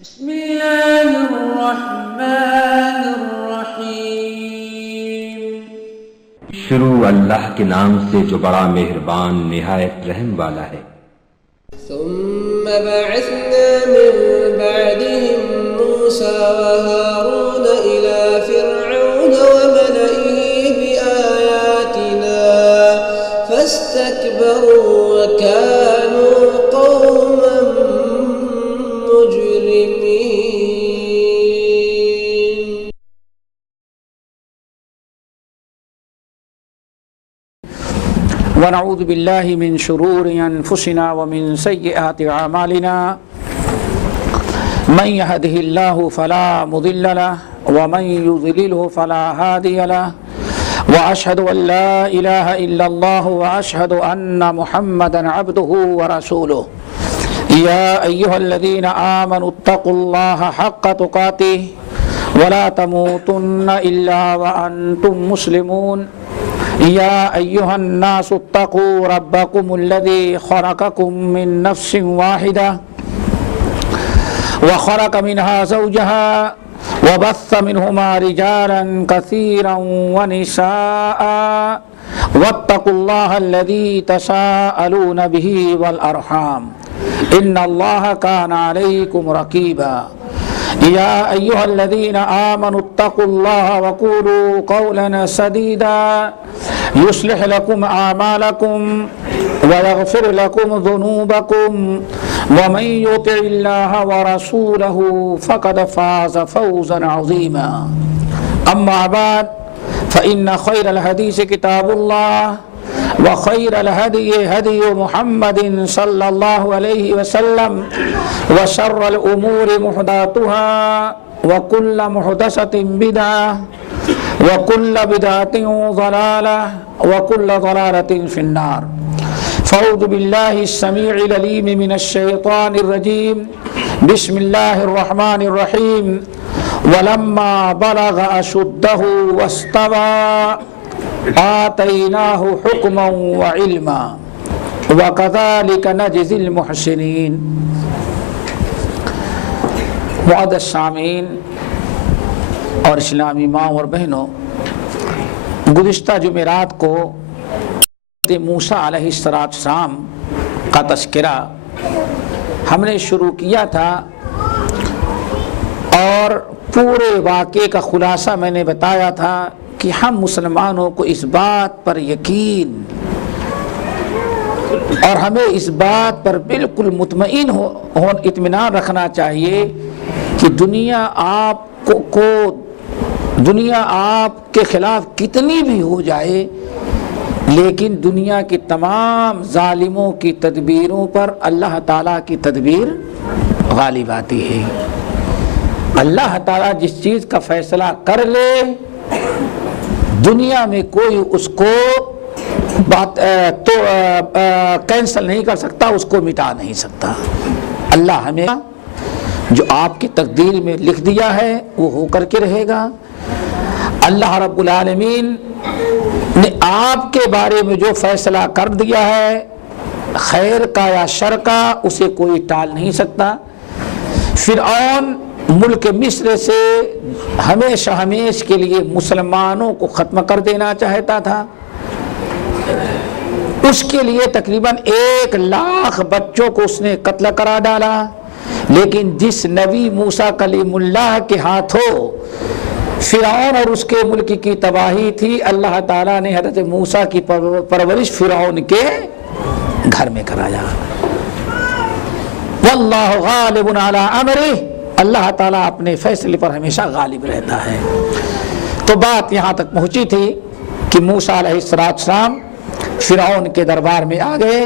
بسم اللہ الرحمن الرحیم۔ شروع اللہ کے نام سے جو بڑا مہربان نہایت رحم والا ہے۔ ثم بعثنا من بعدهم موسى وهارون إلى فرعون وملئه بآياتنا فاستكبروا وكانوا قوما مجرمين۔ ونعوذ باللہ من شرور انفسنا ومن سیئات اعمالنا من يهده اللہ فلا مضل له ومن يضلله فلا هادي له واشهد ان لا اله الا الله واشهد ان محمدا عبده ورسوله يا ايها الذين آمنوا اتقوا الله حق تقاته ولا تموتن الا وانتم مسلمون يا أيها الناس اتقوا ربكم الذي خلقكم من نفس واحدة وخلق منها زوجها وبث منهما رجالا كثيرا ونساء واتقوا الله الذي تساءلون به والأرحام إن الله كان عليكم رقيبا يا أيها الذين آمنوا اتقوا الله وقولوا قولا سديدا يصلح لكم أعمالكم ويغفر لكم ذنوبكم ومن يطع الله ورسوله فقد فاز فوزا عظيما أما بعد فإن خير الحديث كتاب الله وخير الهدي هدي محمد صلى الله عليه وسلم وشر الأمور محدثاتها وكل محدثة بدعة وكل بدعة ضلالة وكل ضلالة في النار۔ فأعوذ بالله السميع العليم من الشيطان الرجيم بسم الله الرحمن الرحيم ولما بلغ أشده واستوى آتيناه حكما وعلما وكذلك نجزي المحسنين۔ معزز سامعین اور اسلامی ماں اور بہنوں، گزشتہ جمعرات کو موسیٰ علیہ السلام کا تذکرہ ہم نے شروع کیا تھا اور پورے واقعے کا خلاصہ میں نے بتایا تھا کہ ہم مسلمانوں کو اس بات پر یقین اور ہمیں اس بات پر بالکل مطمئن اطمینان رکھنا چاہیے کہ دنیا آپ کے خلاف کتنی بھی ہو جائے، لیکن دنیا کی تمام ظالموں کی تدبیروں پر اللہ تعالیٰ کی تدبیر غالب آتی ہے۔ اللہ تعالیٰ جس چیز کا فیصلہ کر لے، دنیا میں کوئی اس کو کینسل نہیں کر سکتا، اس کو مٹا نہیں سکتا۔ اللہ ہمیں جو آپ کی تقدیر میں لکھ دیا ہے وہ ہو کر کے رہے گا۔ اللہ رب العالمین نے آپ کے بارے میں جو فیصلہ کر دیا ہے، خیر کا یا شر کا، اسے کوئی ٹال نہیں سکتا۔ فرعون ملک مصر سے ہمیشہ ہمیش کے لیے مسلمانوں کو ختم کر دینا چاہتا تھا۔ اس کے لیے تقریباً 1,00,000 بچوں کو اس نے قتل کرا ڈالا، لیکن جس نبی موسیٰ کلیم اللہ کے ہاتھوں فرعون اور اس کے ملک کی تباہی تھی، اللہ تعالیٰ نے حضرت موسیٰ کی پرورش فرعون کے گھر میں کرایا۔ واللہ غالب علی امرہ، اللہ تعالیٰ اپنے فیصلے پر ہمیشہ غالب رہتا ہے۔ تو بات یہاں تک پہنچی تھی کہ موسیٰ علیہ السلام فرعون کے دربار میں آ گئے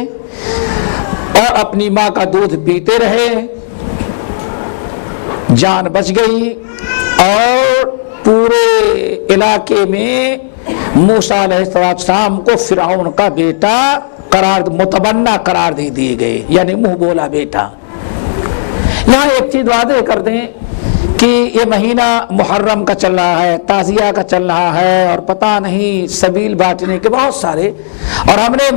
اور اپنی ماں کا دودھ پیتے رہے، جان بچ گئی اور پورے علاقے میں موسیٰ علیہ السلام کو فرعون کا بیٹا متبنہ قرار دے دیے گئے، یعنی منہ بولا بیٹا۔ یہاں ایک چیز واضح کر دیں کہ یہ مہینہ محرم کا چل رہا ہے، تعزیہ کا چل رہا ہے، اور پتہ نہیں سبیل بانٹنے کے بہت سارے، اور ہم نے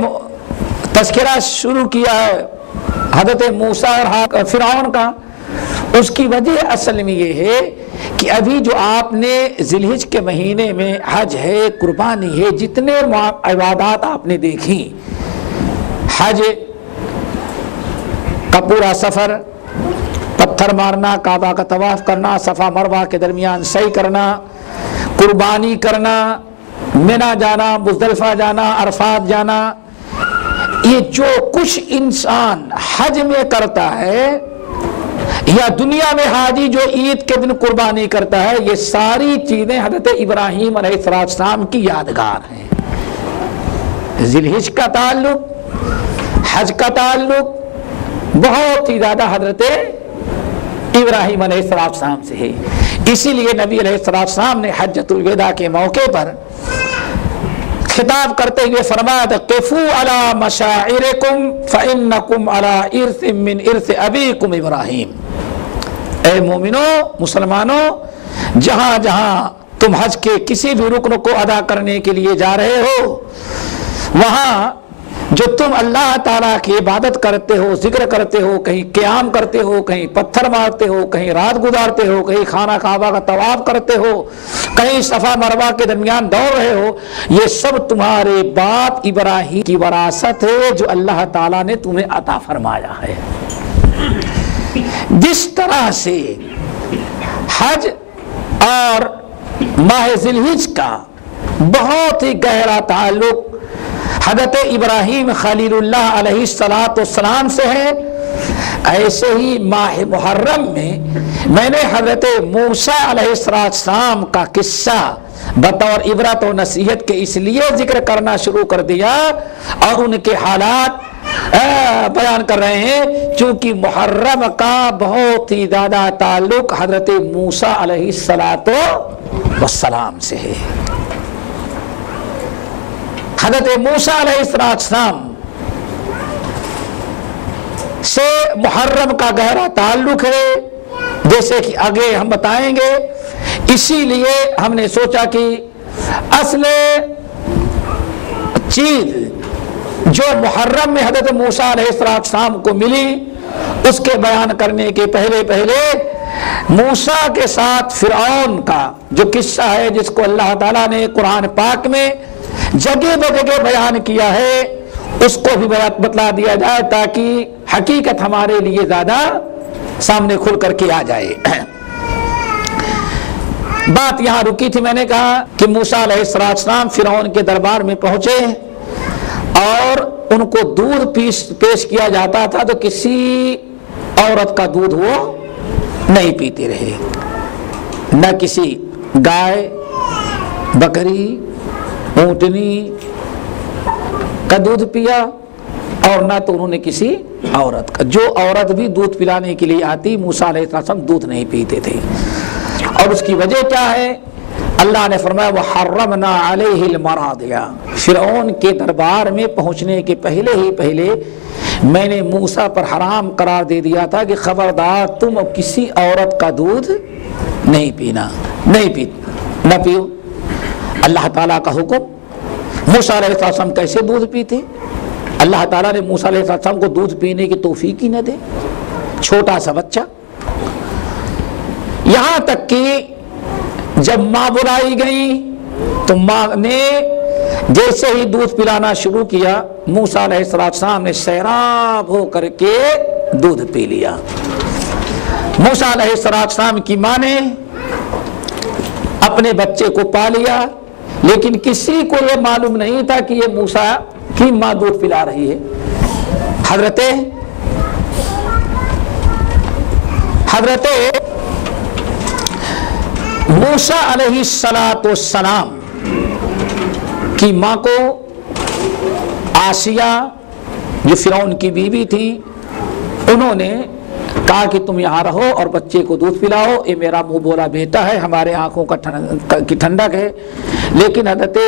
تذکرہ شروع کیا ہے حضرت موسیٰ اور فرعون کا، اس کی وجہ اصل میں یہ ہے کہ ابھی جو آپ نے ذی الحج کے مہینے میں حج ہے، قربانی ہے، جتنے عبادات آپ نے دیکھی، حج کا پورا سفر، پتھر مارنا، کعبہ کا طواف کرنا، صفا مروہ کے درمیان سعی کرنا، قربانی کرنا، منی جانا، مزدلفہ جانا، عرفات جانا، یہ جو کچھ انسان حج میں کرتا ہے یا دنیا میں حاجی جو عید کے دن قربانی کرتا ہے، یہ ساری چیزیں حضرت ابراہیم علیہ السلام کی یادگار ہیں۔ ذی الحج کا تعلق، حج کا تعلق بہت ہی زیادہ حضرت ابراہیم علیہ السلام سے ہے۔ اسی لیے نبی علیہ السلام نے حجۃ الوداع کے موقع پر خطاب کرتے ہوئے فرمایا تھا قفوا علی مشاعرکم فانکم علی ارث من ارث ابیکم ابراہیم، اے مومنو، مسلمانوں، جہاں جہاں تم حج کے کسی بھی رکن کو ادا کرنے کے لیے جا رہے ہو، وہاں جو تم اللہ تعالیٰ کی عبادت کرتے ہو، ذکر کرتے ہو، کہیں قیام کرتے ہو، کہیں پتھر مارتے ہو، کہیں رات گزارتے ہو، کہیں خانہ کعبہ کا طواف کرتے ہو، کہیں صفا مروہ کے درمیان دوڑ رہے ہو، یہ سب تمہارے باپ ابراہیم کی وراثت ہے جو اللہ تعالیٰ نے تمہیں عطا فرمایا ہے۔ جس طرح سے حج اور ماہ ذی الحج کا بہت ہی گہرا تعلق حضرت ابراہیم خلیل اللہ علیہ السلام سے ہے، ایسے ہی ماہ محرم میں نے حضرت موسیٰ علیہ السلام کا قصہ بطور عبرت و نصیحت کے اس لیے ذکر کرنا شروع کر دیا اور ان کے حالات بیان کر رہے ہیں چونکہ محرم کا بہت ہی زیادہ تعلق حضرت موسیٰ علیہ السلام سے ہے۔ حضرت موسیٰ علیہ السلام سے محرم کا گہرا تعلق ہے، جیسے کہ آگے ہم بتائیں گے۔ اسی لیے ہم نے سوچا کہ اصل چیز جو محرم میں حضرت موسیٰ علیہ السلام کو ملی، اس کے بیان کرنے کے پہلے موسیٰ کے ساتھ فرعون کا جو قصہ ہے، جس کو اللہ تعالیٰ نے قرآن پاک میں جگہ بجگہ بیان کیا ہے، اس کو بھی بتلا دیا جائے تاکہ حقیقت ہمارے لیے زیادہ سامنے کھل کر کے آ جائے۔ بات یہاں رکی تھی، میں نے کہا کہ موسیٰ علیہ السلام فرعون کے دربار میں پہنچے اور ان کو دودھ پیش کیا جاتا تھا تو کسی عورت کا دودھ وہ نہیں پیتے رہے، نہ کسی گائے، بکری، اونٹنی کا دودھ پیا اور نہ تو انہوں نے کسی عورت کا۔ جو عورت بھی دودھ پلانے کے لیے آتی، موسیٰ علیہ السلام دودھ نہیں پیتے تھے۔ اور اس کی وجہ کیا ہے؟ اللہ نے فرمایا وَحَرَّمْنَا عَلَيْهِ الْمَرَاضِعَ، فرعون کے دربار میں پہنچنے کے پہلے میں نے موسیٰ پر حرام قرار دے دیا تھا کہ خبردار تم اب کسی عورت کا دودھ نہیں پینا، نہ پیو۔ اللہ تعالیٰ کا حکم، موسیٰ علیہ السلام کیسے دودھ پیتے؟ اللہ تعالیٰ نے موسیٰ علیہ السلام کو دودھ پینے کی توفیق ہی نہ دے، چھوٹا سا بچہ۔ یہاں تک کہ جب ماں بلائی گئی تو ماں نے جیسے ہی دودھ پلانا شروع کیا، موسیٰ علیہ السلام نے سیراب ہو کر کے دودھ پی لیا۔ موسیٰ علیہ السلام کی ماں نے اپنے بچے کو پا لیا، لیکن کسی کو یہ معلوم نہیں تھا کہ یہ موسیٰ کی ماں دودھ پلا رہی ہے۔ حضرت موسیٰ علیہ السلام کی ماں کو آسیہ جو فرعون کی بیوی تھی، انہوں نے کہا کہ تم یہاں رہو اور بچے کو دودھ پلاؤ، یہ میرا منہ بولا بیٹا ہے، ہمارے آنکھوں کی ٹھنڈک ہے۔ لیکن حضرت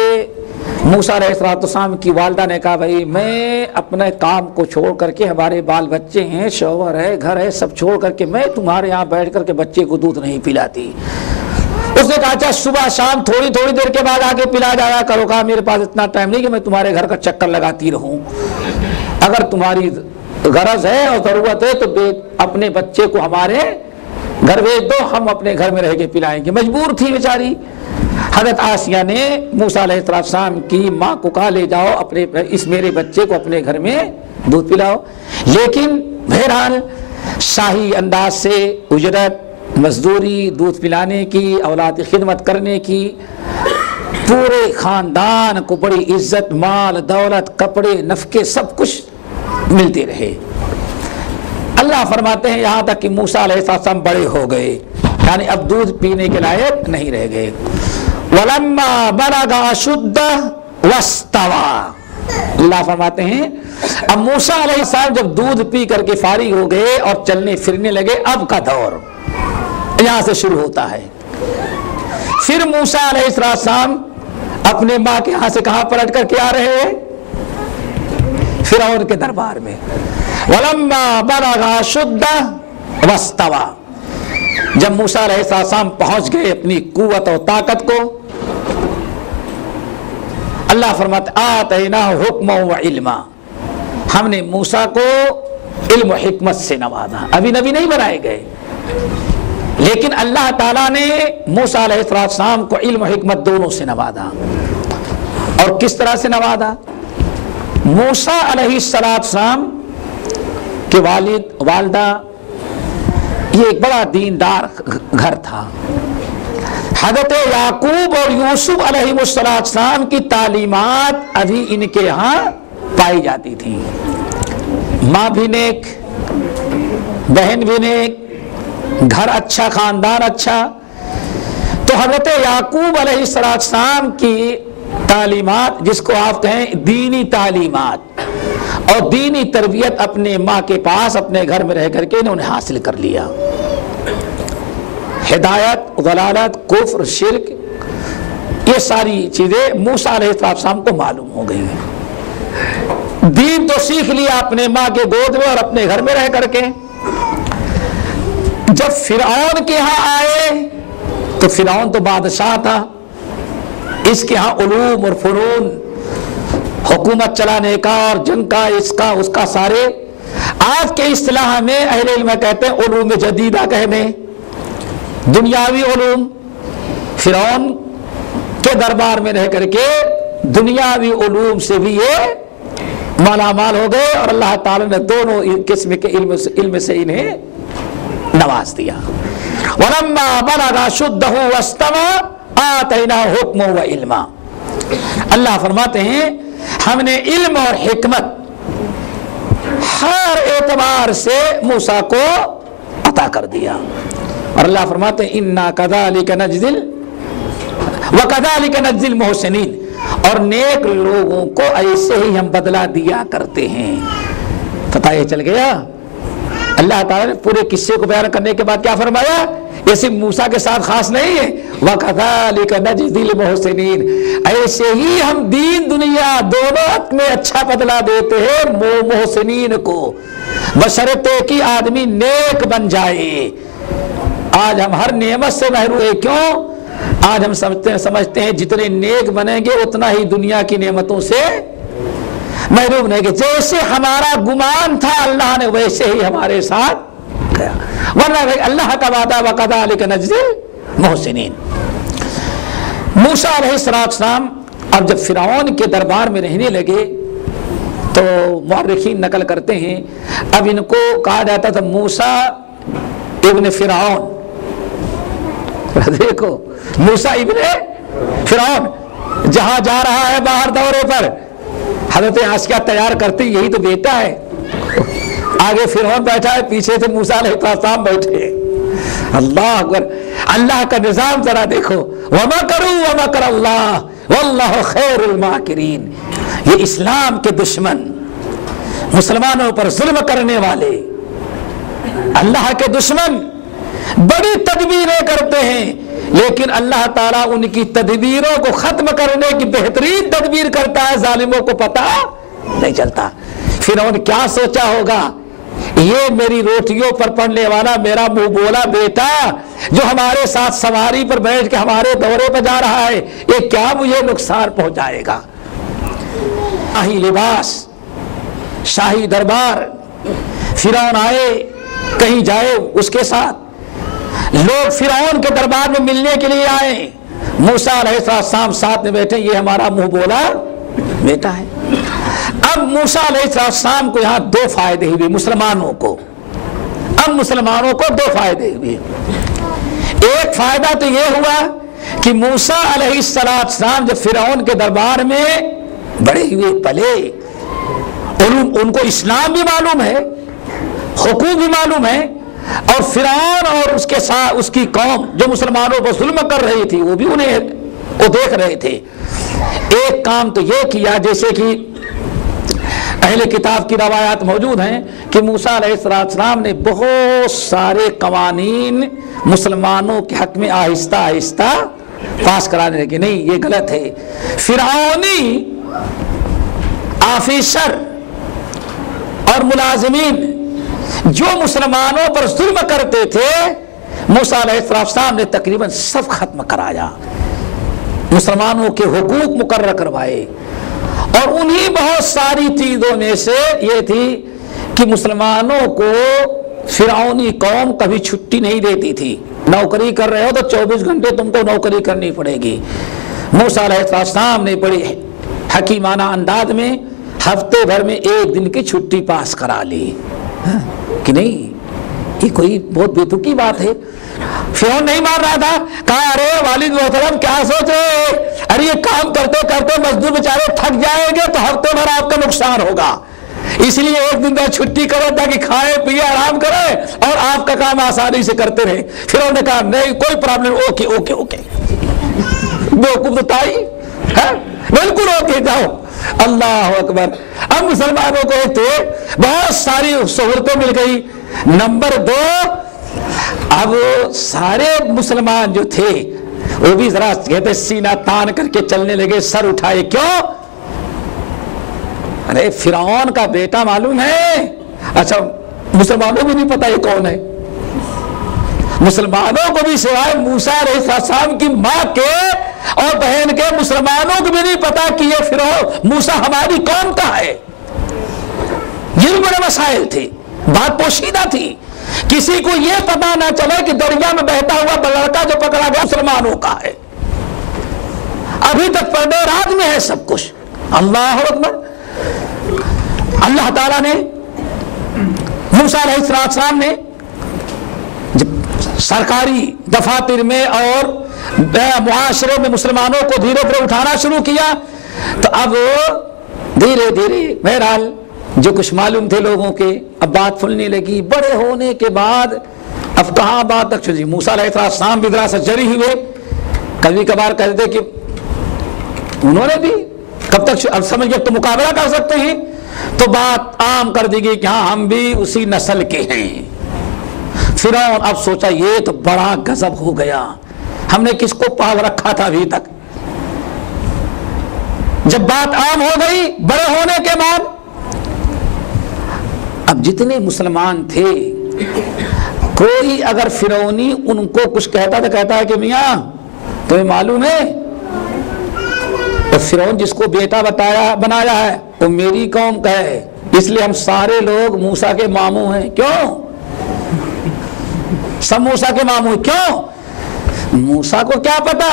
موسیٰ علیہ السلام کی والدہ نے کہا بھائی میں اپنے کام کو چھوڑ کر کے، ہمارے بال بچے ہیں، شوہر ہے، گھر ہے، سب چھوڑ کر کے میں تمہارے یہاں بیٹھ کر کے بچے کو دودھ نہیں پلاتی۔ اس نے کہا اچھا صبح شام تھوڑی دیر کے بعد آگے پلا جایا کرو۔ کہا میرے پاس اتنا ٹائم نہیں کہ میں تمہارے گھر کا چکر لگاتی رہوں، اگر تمہاری غرض ہے اور ضرورت ہے تو اپنے بچے کو ہمارے گھر بھیج دو، ہم اپنے گھر میں رہ کے پلائیں گے۔ مجبور تھی بیچاری۔ حضرت آسیہ نے موسیٰ علیہ السلام کی ماں کو کہا لے جاؤ اپنے اس میرے بچے کو اپنے گھر میں دودھ پلاؤ، لیکن بہرحال شاہی انداز سے اجرت، مزدوری، دودھ پلانے کی، اولاد کی خدمت کرنے کی، پورے خاندان کو بڑی عزت، مال، دولت، کپڑے، نفقے سب کچھ ملتے رہے۔ اللہ فرماتے ہیں یہاں تک کہ موسیٰ علیہ السلام بڑے ہو گئے، یعنی اب دودھ پینے کے لائق نہیں رہ گئے۔ وَلَمَّا بَلَغَ أَشُدَّهُ وَاسْتَوَىٰ، اللہ فرماتے ہیں اب موسیٰ علیہ السلام جب دودھ پی کر کے فارغ ہو گئے اور چلنے پھرنے لگے، اب کا دور یہاں سے شروع ہوتا ہے۔ پھر موسیٰ علیہ السلام اپنے ماں کے ہاں سے کہاں پلٹ کر کے آ رہے ہیں؟ فرعون کے دربار میں۔ وَلَمَّا بَلَغَ أَشُدَّهُ وَاسْتَوَىٰ، جب موسیٰ علیہ السلام پہنچ گئے اپنی قوت اور طاقت کو، اللہ فرماتے آتَيْنَاهُ حُكْمًا وَعِلْمًا، ہم نے موسیٰ کو علم و حکمت سے نوازا۔ ابھی نبی نہیں بنائے گئے، لیکن اللہ تعالیٰ نے موسیٰ علیہ السلام کو علم و حکمت دونوں سے نوازا۔ اور کس طرح سے نوازا؟ موسیٰ علیہ السلام کے والد والدہ یہ ایک بڑا دیندار گھر تھا۔ حضرت یعقوب اور یوسف علیہ السلام کی تعلیمات ابھی ان کے یہاں پائی جاتی تھی۔ ماں بھی نیک، بہن بھی نیک، گھر اچھا، خاندان اچھا۔ تو حضرت یعقوب علیہ السلام کی تعلیمات، جس کو آپ کہیں دینی تعلیمات اور دینی تربیت، اپنے ماں کے پاس اپنے گھر میں رہ کر کے انہوں نے حاصل کر لیا۔ ہدایت، ضلالت، کفر، شرک، یہ ساری چیزیں موسیٰ علیہ السلام کو معلوم ہو گئی۔ دین تو سیکھ لیا اپنے ماں کے گود میں اور اپنے گھر میں رہ کر کے۔ جب فرعون کے ہاں آئے تو فرعون تو بادشاہ تھا، اس کے ہاں علوم اور فنون، حکومت چلانے کا اور جنگ کا، اس کا سارے، آج کے اصطلاح میں اہل علم کہتے ہیں علوم جدیدہ کہنے، دنیاوی علوم۔ فرعون کے دربار میں رہ کر کے دنیاوی علوم سے بھی یہ مالا مال ہو گئے، اور اللہ تعالی نے دونوں قسم کے علم سے انہیں نواز دیا۔ وَلَمَّا بَلَغَ أَشُدَّهُ وَاسْتَوَىٰ آتَيْنَاهُ حُكْمًا وَعِلْمًا، اللہ فرماتے ہیں ہم نے علم اور حکمت ہر اعتبار سے موسیٰ کو عطا کر دیا۔ اور اللہ فرماتے ہیں اِنَّا كَذَلِكَ نَجْزِي وَكَذَلِكَ نَجْزِي الْمُحْسِنِينَ، اور نیک لوگوں کو ایسے ہی ہم بدلہ دیا کرتے ہیں۔ پتہ یہ چل گیا؟ اللہ تعالیٰ نے پورے قصے کو بیان کرنے کے بعد کیا فرمایا؟ یہ صرف موسیٰ کے ساتھ خاص نہیں ہے، وَكَذَلِكَ نَجْزِي الْمُحْسِنِينَ، ایسے ہی ہم دین دنیا دونوں میں اچھا بدلہ دیتے ہیں محسنین کو، بشرطے کہ آدمی نیک بن جائے۔ آج ہم ہر نعمت سے محروم ہیں، کیوں؟ آج ہم سمجھتے ہیں جتنے نیک بنیں گے اتنا ہی دنیا کی نعمتوں سے محروم رہیں گے۔ جیسے ہمارا گمان تھا اللہ نے ویسے ہی ہمارے ساتھ گیا، ورنہ اللہ کا وعدہ وَكَذَلِكَ نَجْزِي الْمُحْسِنِينَ۔ موسیٰ علیہ السلام اب جب فرعون کے دربار میں رہنے لگے تو مورخین نقل کرتے ہیں اب ان کو کہا جاتا تھا موسیٰ ابن فرعون۔ دیکھو موسیٰ ابن فرعون، جہاں جا رہا ہے باہر دورے پر، حضرت آسیہ تیار کرتی یہی تو بیٹا ہے، آگے فرعون بیٹھا ہے، پیچھے سے موسیٰ علیہ السلام بیٹھے۔ اللہ اکبر، اللہ کا نظام ذرا دیکھو، وَمَكَرُوا وَمَكَرَ اللَّهُ وَاللَّهُ خَيْرُ الْمَاكِرِينَ۔ یہ اسلام کے دشمن، مسلمانوں پر ظلم کرنے والے، اللہ کے دشمن بڑی تدبیریں کرتے ہیں، لیکن اللہ تعالیٰ ان کی تدبیروں کو ختم کرنے کی بہترین تدبیر کرتا ہے، ظالموں کو پتہ نہیں چلتا۔ فرعون کیا سوچا ہوگا، یہ میری روٹیوں پر پڑنے والا میرا منہ بولا بیٹا جو ہمارے ساتھ سواری پر بیٹھ کے ہمارے دورے پر جا رہا ہے، یہ کیا مجھے نقصان پہنچائے گا۔ شاہی لباس، شاہی دربار، فرعون آئے کہیں جائے اس کے ساتھ، لوگ فرعون کے دربار میں ملنے کے لیے آئے، موسیٰ علیہ السلام ساتھ میں بیٹھے، یہ ہمارا منہ بولا بیٹا ہے۔ اب موسیٰ علیہ السلام کو یہاں دو فائدے ہوئے مسلمانوں کو، اب مسلمانوں کو دو فائدے ہوئے۔ ایک فائدہ تو یہ ہوا کہ موسیٰ علیہ السلام جب فرعون کے دربار میں بڑے ہوئے پلے، ان کو اسلام بھی معلوم ہے، حقوق بھی معلوم ہے، اور فرعون اور اس کے ساتھ اس کی قوم جو مسلمانوں پر ظلم کر رہی تھی وہ بھی انہیں وہ دیکھ رہے تھے۔ ایک کام تو یہ کیا، جیسے کہ اہل کتاب کی روایات موجود ہیں کہ موسیٰ علیہ السلام نے بہت سارے قوانین مسلمانوں کے حق میں آہستہ آہستہ پاس کرانے لگے۔ نہیں، یہ غلط ہے۔ فرعونی آفیسر اور ملازمین جو مسلمانوں پر ظلم کرتے تھے، موسیٰ علیہ السلام نے تقریباً سب ختم کرایا، مسلمانوں کے حقوق مقرر کروائے۔ اور انہی بہت ساری چیزوں میں سے یہ تھی کہ مسلمانوں کو فرعونی قوم کبھی چھٹی نہیں دیتی تھی۔ نوکری کر رہے ہو تو 24 گھنٹے تم کو نوکری کرنی پڑے گی۔ موسیٰ علیہ السلام نے بڑی حکیمانہ انداز میں ہفتے بھر میں ایک دن کی چھٹی پاس کرا لی کہ نہیں، یہ کوئی بہت بے تکی بات ہے۔ فرعون نہیں مار رہا تھا، کہا ارے والد محترم کیا سوچ رہے، ارے یہ کام کرتے کرتے مزدور بیچارے تھک جائیں گے تو ہفتے بھر آپ کا نقصان ہوگا، اس لیے ایک دن کا چھٹی کرو تاکہ کھائے پیے آرام کرے اور آپ کا کام آسانی سے کرتے رہے۔ فرعون نے کہا نہیں کوئی پرابلم، اوکے اوکے اوکے، بیوقوف تو تائی ہے، بالکل اوکے، جاؤ۔ اللہ اکبر۔ اب مسلمانوں کو تو بہت ساری سہولتیں مل گئی۔ نمبر 2، اب سارے مسلمان جو تھے وہ بھی ذرا کہتے سینہ تان کر کے چلنے لگے، سر اٹھائے۔ کیوں؟ ارے فرعون کا بیٹا معلوم ہے، اچھا مسلمانوں کو نہیں پتا یہ کون ہے، مسلمانوں کو بھی سوائے موسیٰ علیہ السلام کی ماں کے اور بہن کے مسلمانوں کو بھی نہیں پتا کہ یہ فرعون موسیٰ ہماری قوم کا ہے۔ یہ بڑے مسائل تھے، بات پوشیدہ تھی، کسی کو یہ پتا نہ چلے کہ دریا میں بہتا ہوا لڑکا جو پکڑا گیا مسلمانوں کا ہے۔ ابھی تک پردے راز میں ہے سب کچھ۔ اللہ اکبر۔ اللہ تعالیٰ نے موسیٰ علیہ السلام نے جب سرکاری دفاتر میں اور معاشرے میں مسلمانوں کو دھیرے دھیرے اٹھانا شروع کیا تو اب دھیرے دھیرے بہرحال جو کچھ معلوم تھے لوگوں کے اب بات پھولنے لگی۔ بڑے ہونے کے بعد اب کہاں بات تک چلی، موسیٰ علیہ السلام بھی ذرا سا جری ہوئے، کبھی کبھار کہتے کہ انہوں نے بھی کب تک اب سمجھ گئے تو مقابلہ کر سکتے ہیں، تو بات عام کر دی گئی کہ ہاں ہم بھی اسی نسل کے ہیں۔ فرعون اب سوچا یہ تو بڑا غضب ہو گیا، ہم نے کس کو پال رکھا تھا ابھی تک۔ جب بات عام ہو گئی بڑے ہونے کے بعد، اب جتنے مسلمان تھے کوئی اگر فرعونی ان کو کچھ کہتا تو کہتا ہے کہ میاں تمہیں معلوم ہے تو فرعون جس کو بیٹا بنایا ہے وہ میری قوم کا ہے، اس لیے ہم سارے لوگ موسیٰ کے ماموں ہیں۔ کیوں؟ سب موسیٰ کے ماموں ہیں۔ کیوں؟ موسیٰ کو کیا پتا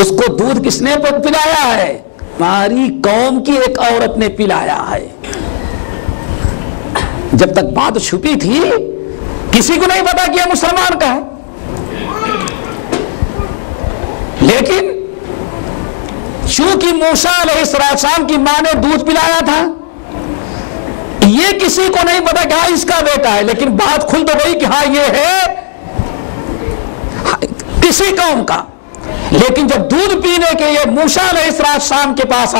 اس کو دودھ کس نے پلایا ہے، ہماری قوم کی ایک عورت نے پلایا ہے۔ جب تک بات چھپی تھی کسی کو نہیں پتا کہ یہ مسلمان کا ہے، لیکن چونکہ موسیٰ علیہ السلام کی ماں نے دودھ پلایا تھا، یہ کسی کو نہیں پتا کہ ہاں اس کا بیٹا ہے، لیکن بات کھل تو گئی کہ ہاں یہ ہے کسی قوم کا۔ لیکن جب دودھ پینے کے یہ موسیٰ علیہ السلام کے پاس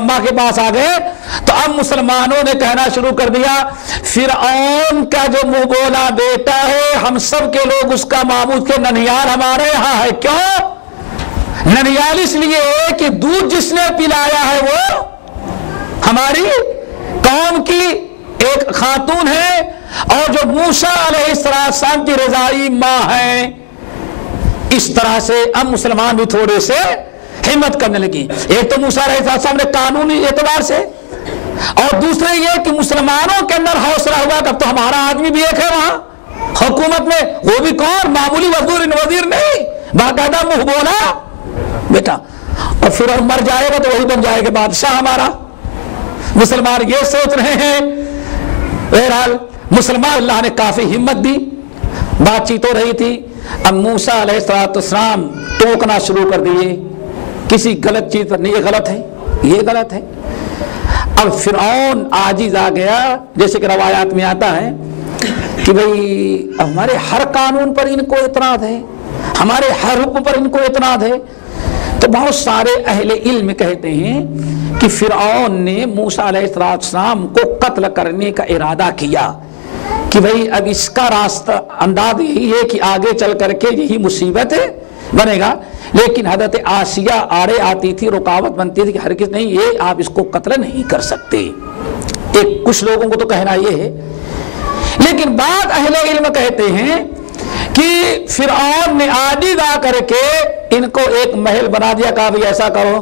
ماں کے پاس آ گئے تو اب مسلمانوں نے کہنا شروع کر دیا فرعون کا جو منہ بولا بیٹا ہے، ہم سب کے لوگ اس کا معبود کے ننیال ہمارے یہاں ہے۔ کیوں ننیال؟ اس لیے کہ دودھ جس نے پلایا ہے وہ ہماری قوم کی ایک خاتون ہے، اور جو موسیٰ علیہ السلام کی رضائی ماں ہے۔ اس طرح سے اب مسلمان بھی تھوڑے سے ہمت کرنے لگی۔ ایک تو موسیٰ علیہ السلام نے قانونی اعتبار سے، اور دوسرے یہ کہ مسلمانوں کے اندر حوصلہ ہوا کہ اب تو ہمارا آدمی بھی ایک ہے وہاں، حکومت میں، وہ بھی کون، معمولی وزیر نہیں، باقاعدہ منہ بولا بیٹا، اور پھر اور مر جائے گا تو وہی بن جائے گا بادشاہ ہمارا۔ مسلمان یہ سوچ رہے ہیں۔ بہرحال مسلمان اللہ نے کافی ہمت دی، بات چیت ہو رہی تھی۔ اب موسیٰ علیہ السلام ٹوکنا شروع کر دیے کسی غلط چیز پر، نہیں یہ غلط ہے، یہ غلط ہے۔ اب فرعون عاجز آ گیا، جیسے کہ روایات میں آتا ہے کہ بھئی ہمارے ہر قانون پر ان کو اعتراض ہے، ہمارے ہر حکم پر ان کو اعتراض ہے۔ تو بہت سارے اہل علم کہتے ہیں کہ فرعون نے موسیٰ علیہ السلام کو قتل کرنے کا ارادہ کیا کہ بھئی اب اس کا راستہ انداز یہی ہے کہ آگے چل کر کے یہی مصیبت بنے گا۔ لیکن حضرت آسیہ آڑے آتی تھی، رکاوٹ بنتی تھی کہ ہرگز نہیں، یہ آپ اس کو قتل نہیں کر سکتے۔ ایک کچھ لوگوں کو تو کہنا یہ ہے، لیکن بعض اہل علم کہتے ہیں کہ فرعون نے عاجز آ کر کے ان کو ایک محل بنا دیا، کہا بھی ایسا کرو،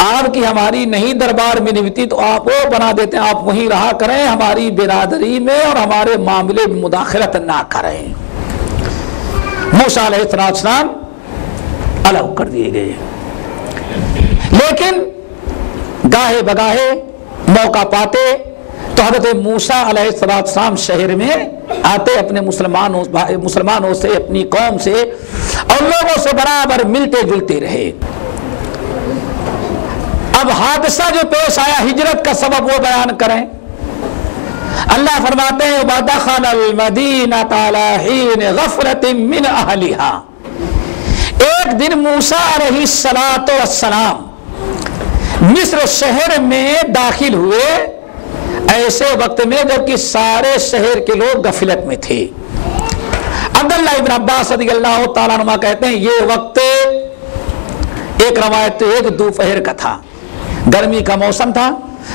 آپ کی ہماری نہیں دربار میں نبتی تو آپ وہ بنا دیتے ہیں، آپ وہیں رہا کریں، ہماری برادری میں اور ہمارے معاملے میں مداخلت نہ کریں۔ موسیٰ علیہ السلام الگ کر دیے گئے، لیکن گاہے بگاہے موقع پاتے تو حضرت موسیٰ علیہ السلام شہر میں آتے، اپنے مسلمانوں سے، اپنی قوم سے اور لوگوں سے برابر ملتے جلتے رہے۔ اب حادثہ جو پیش آیا ہجرت کا سبب وہ بیان کریں۔ اللہ فرماتے ہیں وَدَخَلَ الْمَدِينَةَ عَلَى حِينِ غَفْلَةٍ مِّنْ أَهْلِهَا، ایک دن موسیٰ علیہ السلام مصر شہر میں داخل ہوئے ایسے وقت میں جبکہ سارے شہر کے لوگ غفلت میں تھے۔ عبداللہ ابن عباس رضی اللہ تعالیٰ عنہ کہتے ہیں یہ وقت ایک روایت ہے کہ دوپہر کا تھا، گرمی کا موسم تھا،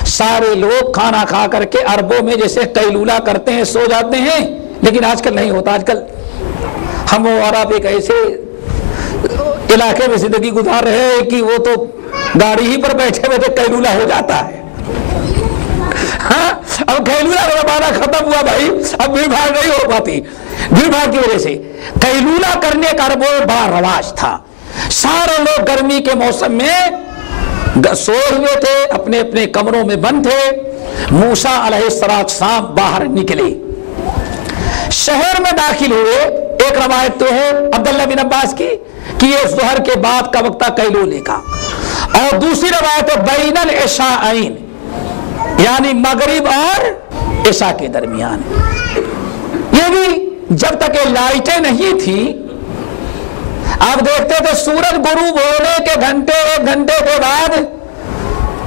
سارے لوگ کھانا کھا کر کے عربوں میں جیسے قیلولہ کرتے ہیں، سو جاتے ہیں، لیکن آج کل نہیں ہوتا۔ آج کل ہم و عرب ایک ایسے علاقے میں زندگی گزار رہے ہیں کہ وہ تو گاڑی ہی پر بیٹھے بیٹھے قیلولہ ہو جاتا ہے۔ ہاں اب قیلولہ کا زمانہ ختم ہوا بھائی، اب بھیڑ بھاڑ نہیں ہو پاتی، بھیڑ بھاڑ کی وجہ سے قیلولہ کرنے کا عربوں میں بڑا رواج تھا۔ سارے لوگ گرمی کے موسم میں سوئے ہوئے تھے، اپنے اپنے کمروں میں بند تھے۔ موسیٰ علیہ السلام باہر نکلے، شہر میں داخل ہوئے۔ ایک روایت تو ہے عبداللہ بن عباس کی کہ یہ ظہر کے بعد کا وقت قیلولے کا، اور دوسری روایت ہے بین العشاءین، یعنی مغرب اور عشاء کے درمیان۔ یہ بھی جب تک یہ لائٹیں نہیں تھی، آپ دیکھتے تھے سورج غروب ہونے کے گھنٹے ایک گھنٹے کے بعد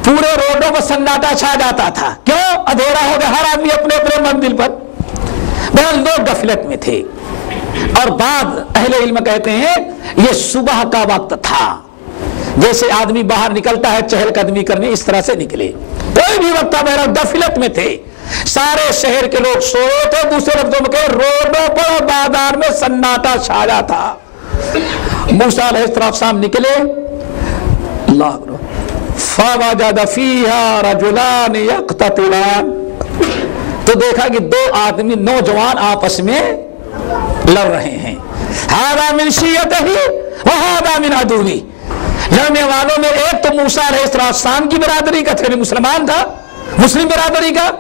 پورے روڈوں پر سناٹا چھا جاتا تھا، کیوں؟ اندھیرا ہو گیا، ہر آدمی اپنے اپنے منزل پر، بہت لوگ غفلت میں تھے۔ اور بعض اہل علم کہتے ہیں یہ صبح کا وقت تھا، جیسے آدمی باہر نکلتا ہے چہل قدمی کرنے، اس طرح سے نکلے، کوئی بھی وقت تھا، بہرحال غفلت میں تھے، سارے شہر کے لوگ سوئے تھے، دوسرے لفظوں میں کہ روڈوں پر بازار میں سناٹا چھایا تھا۔ موسیٰ علیہ السلام نکلے، اللہ اکبر، فوجد فیہا رجلان یقتتلان، تو دیکھا کہ دو آدمی نوجوان آپس میں لڑ رہے ہیں، ھذا من شیعتہ وھذا من عدوہ، لڑنے والوں میں ایک تو موسیٰ علیہ السلام کی برادری کا تھا، مسلمان تھا، مسلم برادری کا،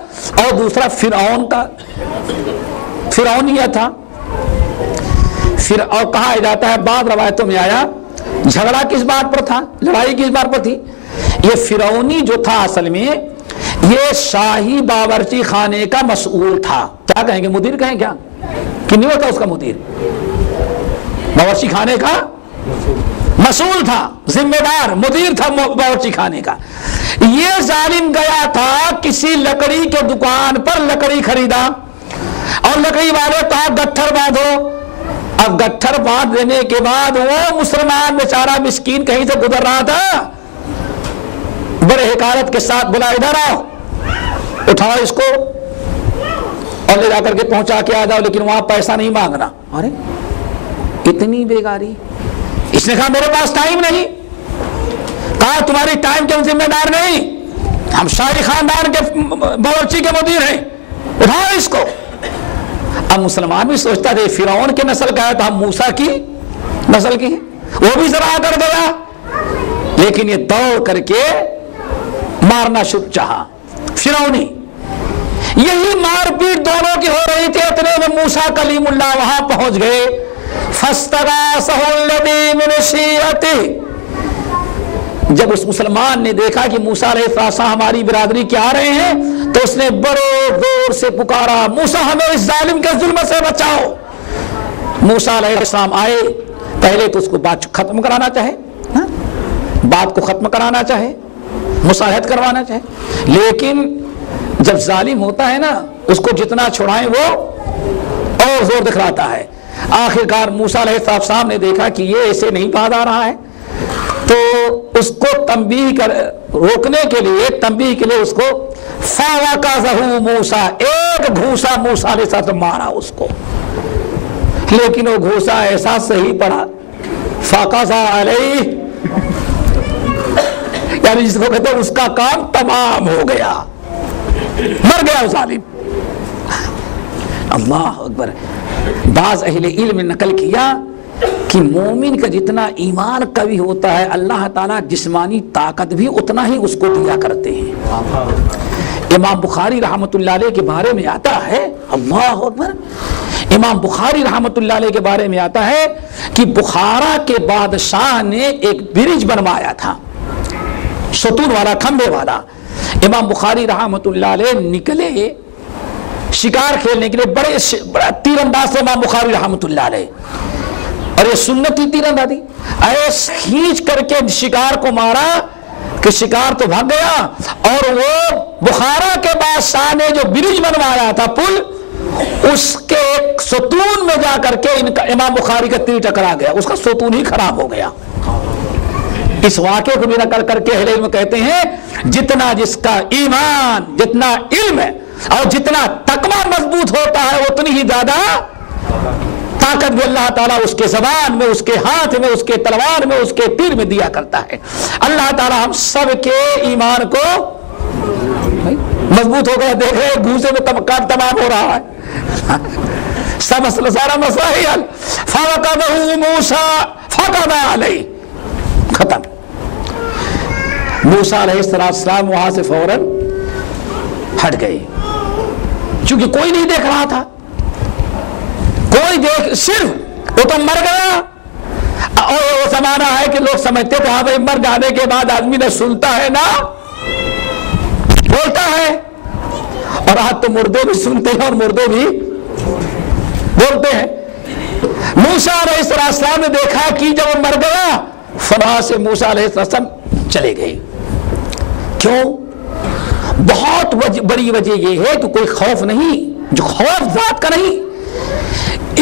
اور دوسرا فرعون کا، فرعونیہ تھا۔ پھر اور کہا جاتا ہے، بعض روایتوں میں آیا جھگڑا کس بات پر تھا، لڑائی کس بات پر تھی؟ یہ فرعونی جو تھا اصل میں یہ شاہی باورچی خانے کا مسئول تھا، کیا کہیں گے، مدیر کہیں کیا، کہ نہیں ہوتا اس کا مدیر، باورچی خانے کا مسئول تھا، ذمہ دار، مدیر تھا باورچی خانے کا۔ یہ ظالم گیا تھا کسی لکڑی کے دکان پر، لکڑی خریدا اور لکڑی والے کہا گٹھر باندھو۔ اب گٹھر باندھ دینے کے بعد وہ مسلمان بیچارہ مسکین کہیں سے گزر رہا تھا، بڑے حکارت کے ساتھ بلا، ادھر آؤ، اٹھاؤ اس کو اور لے جا کر کے پہنچا کے آ جاؤ، لیکن وہاں پیسہ نہیں مانگنا۔ ارے اتنی بیگاری، اس نے کہا میرے پاس ٹائم نہیں، کہا تمہاری ٹائم کے ذمہ دار نہیں، ہم شاہی خاندان کے باورچی کے مدیر ہیں، اٹھاؤ اس کو۔ اب مسلمان بھی سوچتا تھے فرعون کے نسل کا ہے تو ہم موسیٰ کی نسل کی ہیں، وہ بھی ذرا کر گیا، لیکن یہ دوڑ کر کے مارنا شروع چاہا فرعونی۔ یہی مار پیٹ دونوں کی ہو رہی تھی، اتنے میں موسیٰ کلیم اللہ وہاں پہنچ گئے۔ فاستغاثہ الذی من شیعتہ، جب اس مسلمان نے دیکھا کہ موسیٰ علیہ السلام ہماری برادری کے آ رہے ہیں تو اس نے بڑے زور سے پکارا، موسیٰ ہمیں اس ظالم کے ظلم سے بچاؤ۔ موسیٰ علیہ السلام آئے، پہلے تو اس کو بات ختم کرانا چاہے، بات کو ختم کرانا چاہے، مصالحت کروانا چاہے، لیکن جب ظالم ہوتا ہے نا اس کو جتنا چھڑائیں وہ اور زور دکھلاتا ہے۔ آخرکار موسیٰ علیہ السلام نے دیکھا کہ یہ ایسے نہیں بات آ رہا ہے تو اس کو تنبیہ کر روکنے کے لیے اس کو فَوَقَذَهُ موسیٰ، ایک گھوسا موسیٰ علیہ السلام مارا اس کو، لیکن وہ گھوسا ایسا صحیح پڑا، فَقَذَا عَلَيْهِ، یعنی جس کو کہتے ہیں اس کا کام تمام ہو گیا، مر گیا وہ ظالم۔ اللہ اکبر۔ بعض اہل علم نے نقل کیا کہ مومن کا جتنا ایمان قوی ہوتا ہے اللہ تعالیٰ جسمانی طاقت بھی اتنا ہی اس کو دیا کرتے ہیں۔ امام بخاری رحمۃ اللہ علیہ کے بارے میں آتا ہے، اللہ اکبر، امام بخاری رحمۃ اللہ علیہ کے بارے میں آتا ہے کہ بخارا کے بادشاہ نے ایک برج بنوایا تھا، ستون والا، کھمبے والا۔ امام بخاری رحمۃ اللہ علیہ نکلے شکار کھیلنے کے لیے، بڑا تیر انداز سے امام بخاری رحمۃ اللہ علیہ، اور یہ سنتی تیر اندازی، ایسے کھینچ کر کے شکار کو مارا کہ شکار تو بھاگ گیا، اور وہ بخارا کے بادشاہ نے جو برج بنوایا تھا، پل، اس کے ایک ستون میں جا کر کے امام بخاری کا تیر ٹکرا گیا، اس کا ستون ہی خراب ہو گیا۔ اس واقعے کو بھی نقل کر کے اہل علم کہتے ہیں جتنا جس کا ایمان، جتنا علم ہے اور جتنا تقویٰ مضبوط ہوتا ہے اتنی ہی زیادہ طاقت بھی اللہ تعالیٰ اس کے زبان میں، اس کے ہاتھ میں، اس کے تلوار میں، اس کے تیر میں دیا کرتا ہے۔ اللہ تعالیٰ ہم سب کے ایمان کو مضبوط ہو گیا، دیکھ رہے گھوسے میں کام تمام ہو رہا ہے، سب سارا مسئلہ ہی حل۔ فَوَقَذَهُ مُوسَىٰ فَقَضَىٰ عَلَيْهِ، ختم۔ موسیٰ علیہ السلام وہاں سے فوراً ہٹ گئے، چونکہ کوئی نہیں دیکھ رہا تھا، کوئی صرف وہ تو مر گیا۔ اور وہ زمانہ ہے کہ لوگ سمجھتے تھے ہاں بھائی مر جانے کے بعد آدمی نہ سنتا ہے نہ بولتا ہے، اور آج تو مردے بھی سنتے ہیں اور مردے بھی بولتے ہیں۔ موسیٰ علیہ السلام نے دیکھا کہ جب وہ مر گیا، وہاں سے موسیٰ علیہ السلام چلے گئے۔ کیوں؟ بہت بڑی وجہ یہ ہے کہ کوئی خوف نہیں، جو خوف ذات کا نہیں،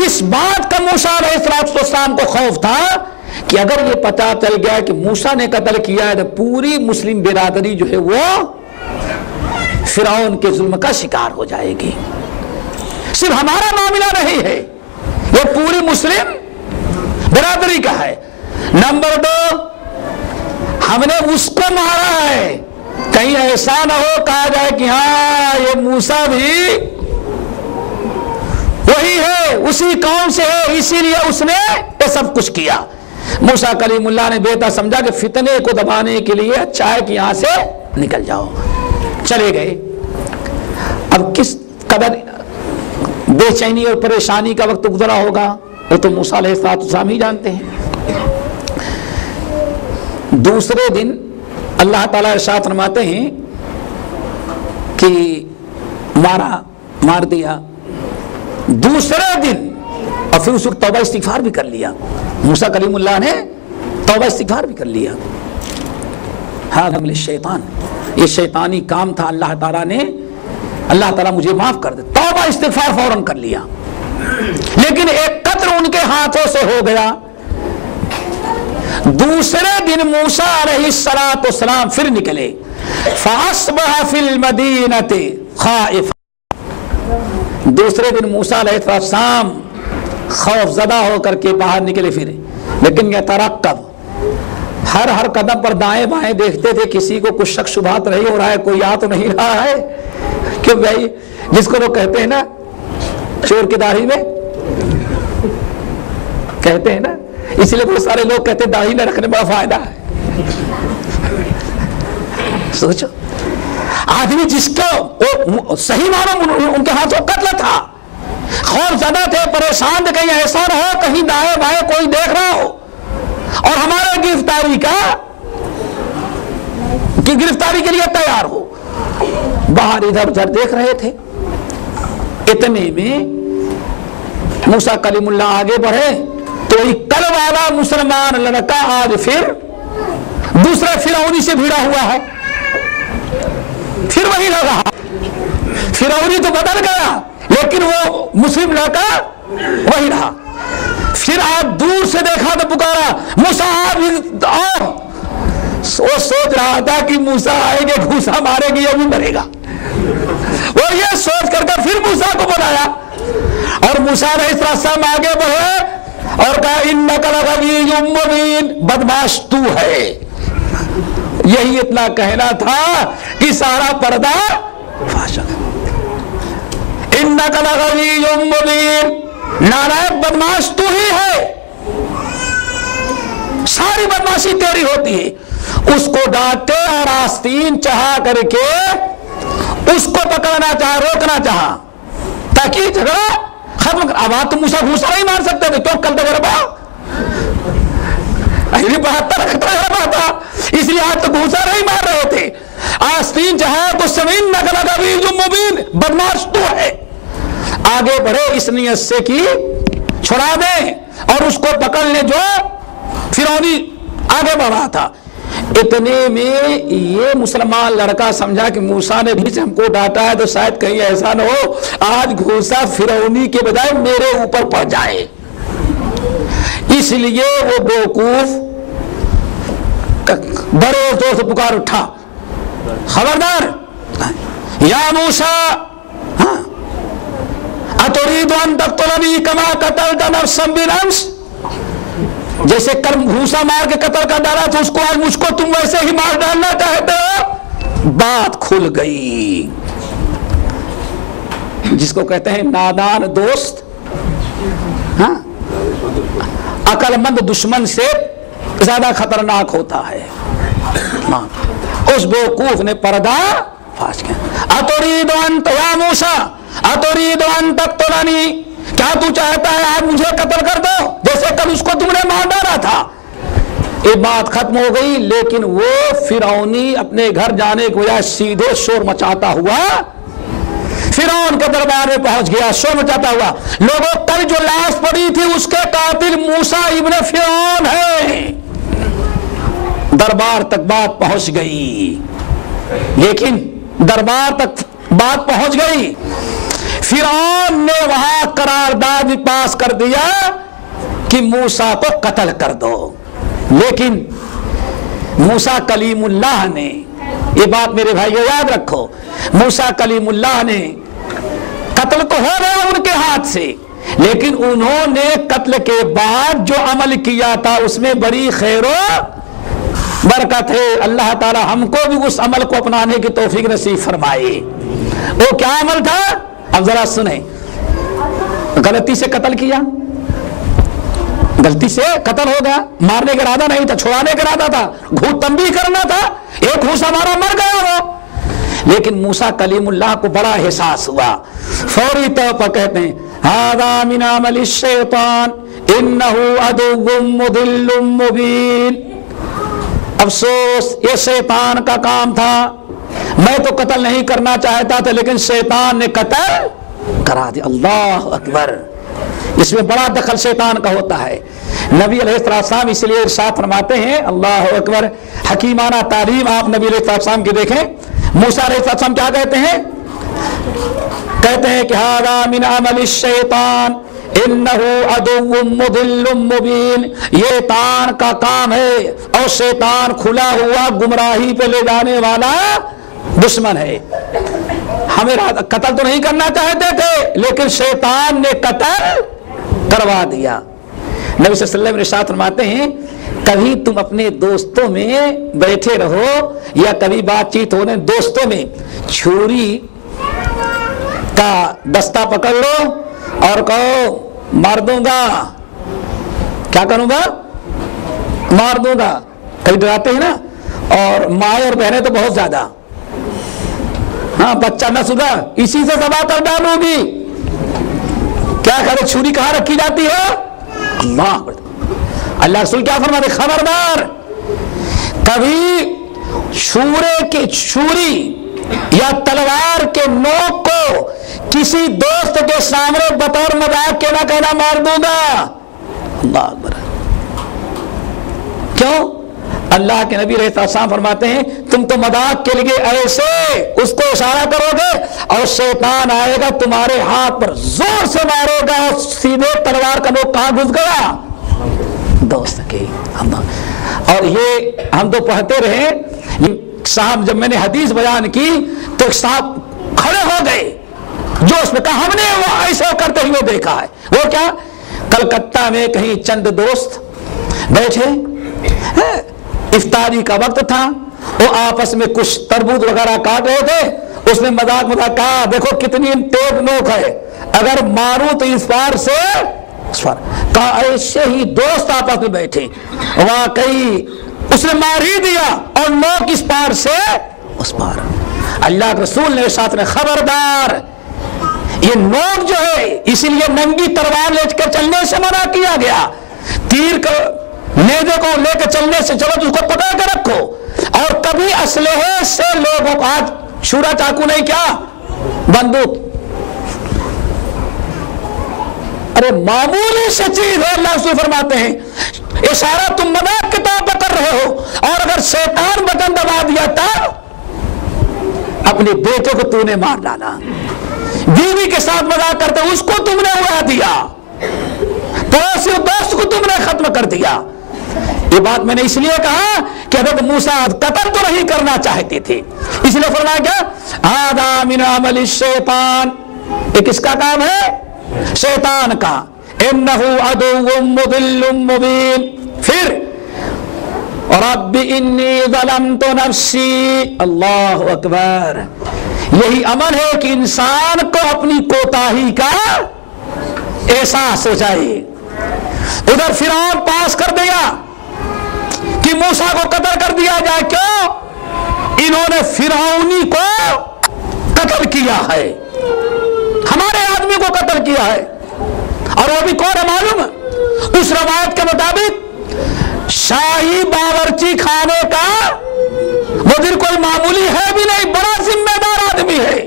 اس بات کا موسیٰ علیہ السلام کو خوف تھا کہ اگر یہ پتہ چل گیا کہ موسیٰ نے قتل کیا ہے تو پوری مسلم برادری جو ہے وہ فرعون کے ظلم کا شکار ہو جائے گی۔ صرف ہمارا معاملہ نہیں ہے، یہ پوری مسلم برادری کا ہے۔ نمبر 2، ہم نے اس کو مارا ہے، کہیں ایسا نہ ہو کہا جائے کہ ہاں یہ موسیٰ بھی وہی ہے، اسی قوم سے ہے، اسی لیے اس نے یہ سب کچھ کیا۔ موسیٰ کلیم اللہ نے بہتر سمجھا کہ فتنے کو دبانے کے لیے اچھا ہے کہ یہاں سے نکل جاؤ، چلے گئے۔ اب کس قدر بے چینی اور پریشانی کا وقت گزرا ہوگا وہ تو موسیٰ علیہ السلام ہی جانتے ہیں۔ دوسرے دن اللہ تعالیٰ ارشاد فرماتے ہیں کہ مار دیا۔ دوسرے دن اور پھر اس وقت توبہ استغفار بھی کر لیا، موسیٰ کلیم اللہ نے توبہ استغفار بھی کر لیا۔ ہاں عمل شیطان، یہ شیطانی کام تھا، اللہ تعالیٰ مجھے معاف کر دے، توبہ استغفار فوراً کر لیا۔ لیکن ایک قتل ان کے ہاتھوں سے ہو گیا۔ دوسرے دن موسیٰ علیہ السلام پھر نکلے، فَأَصْبَحَ فِي الْمَدِينَةِ خَائِفًا۔ دوسرے دن موسیٰ علیہ السلام خوف زدہ ہو کر کے باہر نکلے پھر، لیکن یترقب، ہر قدم پر دائیں بائیں دیکھتے تھے کسی کو کچھ شک شبہات نہیں ہو رہا ہے، کوئی آ تو نہیں رہا ہے، کہ بھائی جس کو لوگ کہتے ہیں نا چور کی داڑھی میں کہتے ہیں نا، اس لیے بہت سارے لوگ کہتے ہیں داڑھی نہ رکھنے بڑا فائدہ ہے. سوچو آدمی جس کو صحیح معنی ان کے ہاتھوں قتل تھا، خوف زدہ تھے، پریشان تھے کہیں ایسا نہ ہو کہیں دائیں بائیں کوئی دیکھ رہا ہو اور ہمارے گرفتاری کے لیے تیار ہو. باہر ادھر ادھر دیکھ رہے تھے. اتنے میں موسیٰ کلیم اللہ آگے بڑھے تو کل والا مسلمان لڑکا آج پھر دوسرے فرعونی سے بھیڑا ہوا ہے. پھر وہی لگا، فرعونی تو بدل گیا لیکن وہ مسلم لڑکا وہی رہا. پھر آپ دور سے دیکھا تو پکارا موسیٰ آؤ. وہ سوچ رہا تھا کہ موسیٰ آئے گے گھوسا مارے گی یا بھی مرے گا. وہ یہ سوچ کر کے پھر موسیٰ کو بلایا اور موسیٰ علیہ السلام آگے بڑھے اور کہا انک لغوی مبین، بدماش تو ہے. یہی اتنا کہنا تھا کہ سارا پردہ فاش ہو گیا. انک لغوی مبین، نالائق بدماش تو ہی ہے، ساری بدماشی تیری ہوتی ہے. اس کو ڈانٹے اور آستین چڑھا کر کے اس کو پکڑنا چاہا، روکنا چاہا تاکہ جھگڑا ختم کر. اب آپ تو موسیٰ گھوسا نہیں مار سکتے تھے، کیوں کل تجربہ 72 خطرہ تھا اس لیے آپ تو گھوسا نہیں مار رہے تھے. آستین چاہا تو سمین نہ لگا بھی جو مبین، بدماش تو ہے. آگے بڑھے اس نیت سے کہ چھڑا دیں اور اس کو پکڑ لیں جو فرعونی آگے بڑھا تھا. اتنے میں یہ مسلمان لڑکا سمجھا کہ موسیٰ نے بھی ہم کو ڈانٹا ہے تو شاید کہیں ایسا نہ ہو آج گھوسا فرعونی کے بجائے میرے اوپر پڑ جائے. اس لیے وہ بیوقوف بڑے زور سے پکار اٹھا، خبردار یا موسیٰ اتريد ان تقتلني كما قتلت نفسا بالامس. جیسے کل گھوسا مار کے قتل کر ڈالا تھا اس کو آج مجھ کو تم ویسے ہی مار ڈالنا چاہتے ہو. بات کھل گئی. جس کو کہتے ہیں نادان دوست ہاں عقل مند دشمن سے زیادہ خطرناک ہوتا ہے. اس بیوقوف نے پردہ فاش کیا. اتريد ان یا موسیٰ اتريد ان تقتلني، کیا تو چاہتا ہے آج مجھے قتل کر دو جیسے کل اس کو تم نے مار ڈالا تھا. یہ بات ختم ہو گئی لیکن وہ فرعونی اپنے گھر جانے کے بجائے سیدھے شور مچاتا ہوا فرعون کے دربار میں پہنچ گیا. شور مچاتا ہوا لوگوں کل جو لاش پڑی تھی اس کے قاتل موسیٰ ابن فرعون ہے. دربار تک بات پہنچ گئی لیکن دربار تک بات پہنچ گئی. فرعون نے وہاں قرارداد پاس کر دیا کہ موسیٰ کو قتل کر دو. لیکن موسیٰ کلیم اللہ نے، یہ بات میرے بھائی یاد رکھو، موسیٰ کلیم اللہ نے قتل تو ہو گیا ان کے ہاتھ سے لیکن انہوں نے قتل کے بعد جو عمل کیا تھا اس میں بڑی خیر و برکت ہے. اللہ تعالی ہم کو بھی اس عمل کو اپنانے کی توفیق نصیب فرمائے. وہ کیا عمل تھا اب ذرا سنیں. غلطی سے قتل کیا، غلطی سے قتل ہو گیا، مارنے کا ارادہ نہیں تھا، چھڑانے کا ارادہ تھا، گھوٹ تنبیہ کرنا تھا، ایک گھوسا مارا مر گیا وہ. لیکن موسیٰ کلیم اللہ کو بڑا احساس ہوا، فوری طور پر کہتے ہیں ھذا من عمل الشیطان انہ عدو مضل مبین. افسوس یہ شیطان کا کام تھا، میں تو قتل نہیں کرنا چاہتا تھا لیکن شیطان نے قتل کرا دیا. اللہ اکبر. اس میں بڑا دخل شیطان کا ہوتا ہے. نبی علیہ السلام اس لیے ارشاد فرماتے ہیں اللہ اکبر، حکیمانہ تعلیم آپ نبی علیہ السلام کی دیکھیں. موسیٰ علیہ السلام کیا کہتے ہیں؟ کہتے ہیں کہ ھذا من عمل الشیطان انہ عدو مضل مبین. یہ شیطان کا کام ہے اور شیطان کھلا ہوا گمراہی پہ لے جانے والا دشمن ہے. ہمیں قتل تو نہیں کرنا چاہتے تھے لیکن شیطان نے قتل کروا دیا. نبی صلی اللہ علیہ وسلم ارشاد فرماتے ہیں کبھی تم اپنے دوستوں میں بیٹھے رہو یا کبھی بات چیت ہونے دوستوں میں چھری کا دستہ پکڑ لو اور کہو مار دوں گا. کیا کروں گا؟ مار دوں گا. کبھی ڈراتے ہیں نا. اور مائیں اور بہنیں تو بہت زیادہ. ہاں بچہ نہ سنا اسی سے دبا کر ڈالوں گی. کیا کرے چھری کہاں رکھی جاتی ہے؟ اللہ رسول کیا فرماتے؟ خبردار کبھی چھری یا تلوار کے نوک کو کسی دوست کے سامنے بطور مذاق کے نہ کہنا مار دوں گا. اللہ اکبر. کیوں؟ اللہ کے نبی رہتا السلام فرماتے ہیں تم تو مذاق کے لیے ایسے اس کو اشارہ کرو گے اور شیطان آئے گا تمہارے ہاتھ پر زور سے مارے گا اور سیدھے تلوار کا نوک کہاں گھس گیا؟ دوست کے. اور یہ ہم تو پڑھتے رہے صاحب. جب میں نے حدیث بیان کی تو ایک صاحب کھڑے ہو گئے جو اس میں کہا ہم نے وہ ایسا کرتے ہوئے دیکھا ہے. وہ کیا؟ کلکتہ میں کہیں چند دوست بیٹھے, افطاری کا وقت تھا, وہ آپس میں کچھ تربوز وغیرہ کاٹ رہے تھے. اس نے مذاق کہا دیکھو کتنی تیز نوک ہے, اگر ماروں تو اس پار سے اس پار. کہا ایسے ہی دوست آپس میں بیٹھے, واقعی اس نے مار ہی دیا اور نوک اس پار سے اس پار. اللہ کے رسول نے ساتھ میں خبردار یہ نوک جو ہے اسی لیے ننگی تلوار لے کر چلنے سے منع کیا گیا. تیر کا نیزے کو لے کے چلنے سے چلو اس کو پکڑ کے رکھو. اور کبھی اسلحے سے لوگوں کو آج چھرا چاقو نہیں کیا بندوق, ارے معمولی سے چیز ہے. اللہ رسول فرماتے ہیں اشارہ تم مذاق کے طور پر کر رہے ہو اور اگر شیطان بٹن دبا دیا تھا اپنے بیٹے کو تو نے مار ڈالا, بیوی کے ساتھ مذاق کرتے اس کو تم نے اڑا دیا, پڑوسی دوست کو تم نے ختم کر دیا. یہ بات میں نے اس لیے کہا کہ حضرت موسیٰ قتل تو نہیں کرنا چاہتے تھے, اس لیے فرمایا کیا ھذا من عمل الشیطان, یہ کس کا کام ہے؟ شیطان کا. انہ عدو مضل مبین. پھر رب انی ظلمت نفسی. اللہ اکبر. یہی عمل ہے کہ انسان کو اپنی کوتاہی کا احساس ہو جائے. ادھر فرعون پاس کر دیا کہ موسیٰ کو قتل کر دیا جائے. کیوں؟ انہوں نے فرعونی کو قتل کیا ہے, ہمارے آدمی کو قتل کیا ہے. اور وہ بھی کون ہے معلوم؟ اس روایت کے مطابق شاہی باورچی خانے کا مدیر کوئی معمولی ہے بھی نہیں, بڑا ذمہ دار آدمی ہے.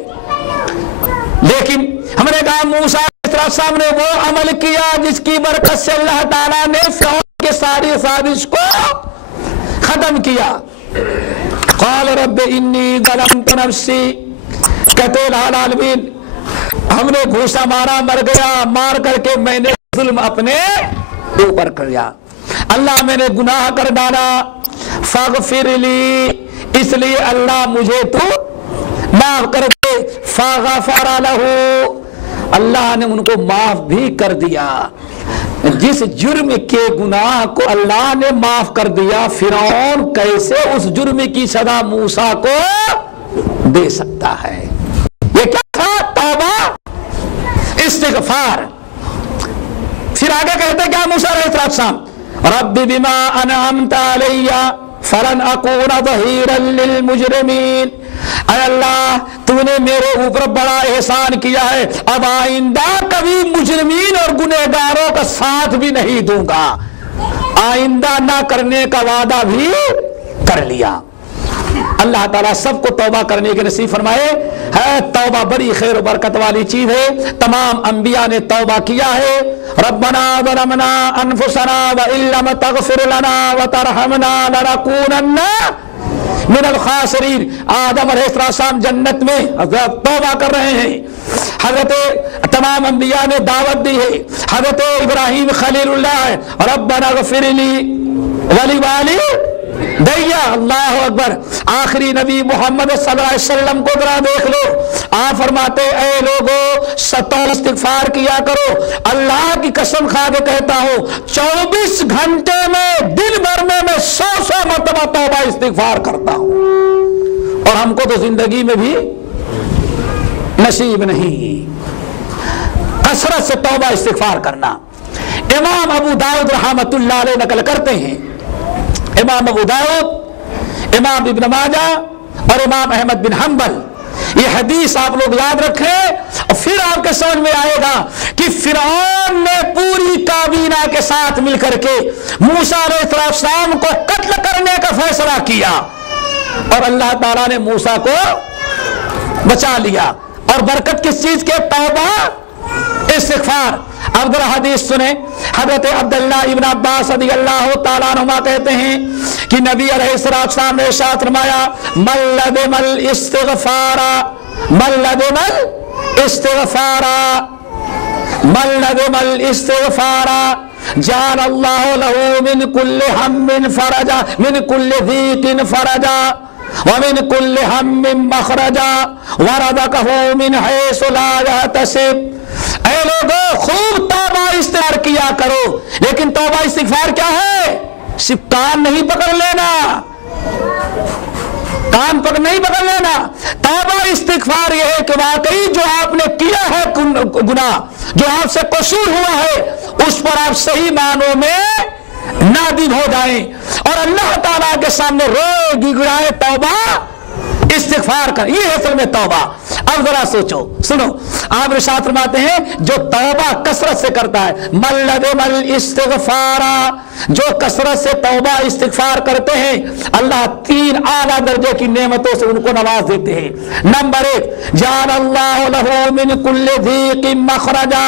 لیکن ہم نے کہا موسیٰ السلام نے وہ عمل کیا جس کی برکت سے اللہ تعالیٰ نے فرعون کے ساری سازش کو ختم کیا. قال رب انی ظلمت نفسی. کہتے العالمین ہم نے گھوسا مارا مر گیا, مار کر کے میں نے ظلم اپنے اوپر کر لیا. اللہ میں نے گناہ کر ڈالا, فاغفر لی, اس لیے اللہ مجھے تو معاف کر دے. فغفر لہ, اللہ نے ان کو معاف بھی کر دیا. جس جرم کے گناہ کو اللہ نے معاف کر دیا, فرعون کیسے اس جرم کی سزا موسیٰ کو دے سکتا ہے؟ یہ کیا تھا؟ توبہ, استغفار. پھر آگے کہتے کیا موسیٰ علیہ السلام؟ رب بما انعمت علی فلن اکون ظہیرا للمجرمین. اے اللہ تو نے میرے اوپر بڑا احسان کیا ہے, اب آئندہ کبھی مجرمین اور گنہگاروں کا ساتھ بھی نہیں دوں گا. آئندہ نہ کرنے کا وعدہ بھی کر لیا. اللہ تعالیٰ سب کو توبہ کرنے کے نصیب فرمائے. ہے توبہ بڑی خیر و برکت والی چیز ہے. تمام انبیاء نے توبہ کیا ہے. ربنا ظلمنا انفسنا وان لم تغفر لنا وترحمنا لنکونن من الخاسرین. آدم علیہ السلام جنت میں توبہ کر رہے ہیں. حضرت تمام انبیاء نے دعوت دی ہے. حضرت ابراہیم خلیل اللہ ہے, ربنا اغفر لی ولیوالدی. اللہ اکبر. آخری نبی محمد صلی اللہ علیہ وسلم کو ذرا دیکھ لو, آپ فرماتے اے لوگو ستر استغفار کیا کرو. اللہ کی قسم کھا کے کہتا ہوں 24 گھنٹے میں دن بھر میں 100 مرتبہ توبہ استغفار کرتا ہوں, اور ہم کو تو زندگی میں بھی نصیب نہیں. کثرت سے توبہ استغفار کرنا۔ امام ابو داؤد رحمۃ اللہ علیہ نقل کرتے ہیں، امام ابو داؤد، امام ابن ماجہ اور امام احمد بن حنبل، یہ حدیث آپ لوگ یاد رکھیں اور پھر آپ کے سمجھ میں آئے گا کہ فرعون نے پوری کابینہ کے ساتھ مل کر کے موسیٰ علیہ السلام کو قتل کرنے کا فیصلہ کیا اور اللہ تعالیٰ نے موسیٰ کو بچا لیا۔ اور برکت کس چیز کے؟ توبہ استغفار۔ اب ذرا حدیث سنیں، حضرت عبداللہ ابن عباس رضی اللہ تعالیٰ عنہما کہتے ہیں کہ نبی علیہ السلام نے ارشاد فرمایا من لزم الاستغفار من لزم الاستغفار من لزم الاستغفار جعل اللہ له من کل ہم فرجا من کل ضیق فرجا ومن کل ہم مخرجا ورزقہ من حیث لا یحتسب۔ اے لوگوں، خوب توبہ استغفار کیا کرو، لیکن توبہ استغفار کیا ہے؟ صرف کان نہیں پکڑ لینا، کان پر نہیں پکڑ لینا۔ توبہ استغفار یہ ہے کہ واقعی جو آپ نے کیا ہے گناہ، جو آپ سے قصور ہوا ہے، اس پر آپ صحیح معنوں میں نادم ہو جائیں اور اللہ تعالیٰ کے سامنے روئے گڑگڑائے توبہ استغفار کر، یہ ہے اصل میں توبہ۔ اب ذرا سوچو، سنو، آپ ارشاد فرماتے ہیں جو توبہ کثرت سے کرتا ہے، من لزم الاستغفار، جو کثرت سے توبہ استغفار کرتے ہیں اللہ 3 اعلیٰ درجے کی نعمتوں سے ان کو نواز دیتے ہیں۔ نمبر 1، جعل اللہ لہ من کل ضیق مخرجا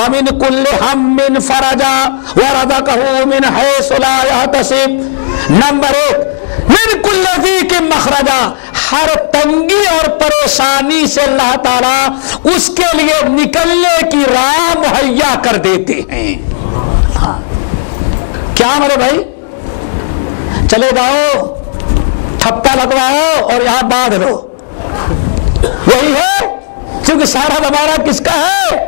ومن کل ہم فرجا ورزقہ من حیث لا یحتسب۔ نمبر 1، من کل ضیق مخرجا، ہر تنگی اور پریشانی سے اللہ تعالیٰ اس کے لیے نکلنے کی راہ مہیا کر دیتے ہیں۔ ہاں، کیا میرے بھائی؟ چلے جاؤ، تھپا لگواؤ اور یہاں باندھ لو، وہی ہے، کیونکہ سارا زمانہ کس کا ہے؟